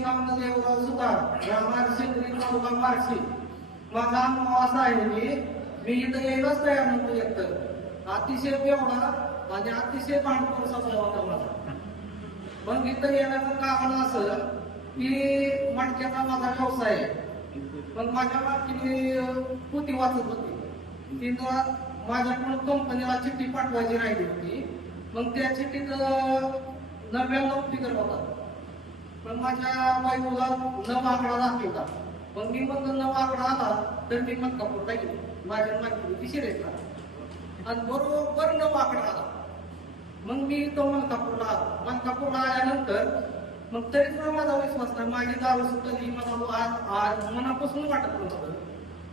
नाव देवराव सुतार राहणार शेतकरी तालुका मार्शी. माझा अनुभव असा आहे की मी इथं यायलाच तयार नव्हतो एकतर. अतिशय बेवडा आणि अतिशय भांडखोर स्वभाव होता माझा. मग इथं येण्याचं कारण असं की मडक्याचा माझा व्यवसाय आहे. मग माझ्या बाकी पोती वाचत होती. तिथं माझ्याकडून कंपनीला चिठ्ठी पाठवायची राहिली होती. मग त्या चिठ्ठीत 99 फिगर होता. पण माझ्या बायकोला 9 आकडा दाखवता. मग मी म्हणतो 9 आकडा आला तर मी मणकापूरला गेलो. माझ्या माहिती शिरेला आणि बरोबर 9 आकडा आला. मग मी तो मणकापूरला आल्यानंतर मग तरी सुद्धा माझा विश्वास नाही. माझी दारू सुटली मला आज मनापासून वाटत नव्हतं.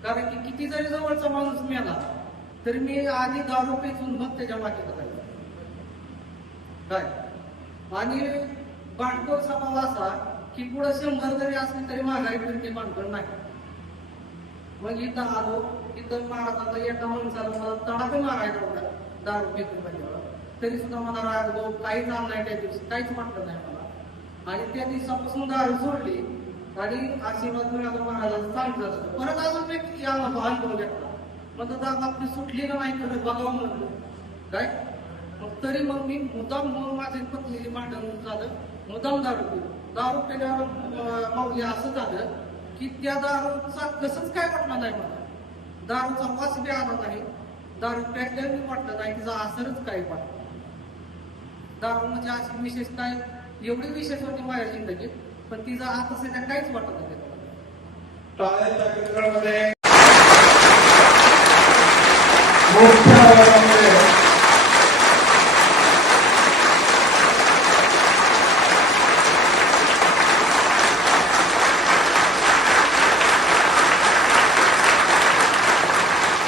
कारण की किती जरी जवळचा माणूस मिळाला तरी मी आधी दारू पेचून मग त्याच्या मागे करायला काय. आणि भांडखोर स्वभाव असा की पुढे 100 जरी असली तरी माघारी फिरते भांडखोर नाही. मग इथं आलो. इथं महाराजांचा एका माणसाला मला तडाखा मारायचा होता दारू पेचून म्हणजे. तरी सुद्धा मला राग भाऊ काहीच आलं नाही. त्या दिवशी काहीच वाटलं नाही मला. आणि त्या दिवसापासून दारू सोडली आणि आशीर्वाद मिळाला महाराजांचं चांगलं झालं. परत अजून मी याला अनुभव घेतला. मग दादा आपली सुटली का नाही तर बघावं म्हणलं काय. मग तरी मग मी मुद्दाम माझ्या पत्नीची भांडण झालं. मुद्दाम दारू पिलो. दारू पिल्यावर माऊली असं झालं की त्या दारूचा कसंच काय वाटलं नाही मला. दारूचा वास बी आला नाही. दारू प्यायला वाटलं नाही. तिचा असरच काही वाटलं. दारू म्हणजे अशी विशेष काय एवढी विशेष होती माझ्या जिंदगीत. पण तिचा आता सध्या काहीच वाटत नाही. टाळ्याच्या मध्ये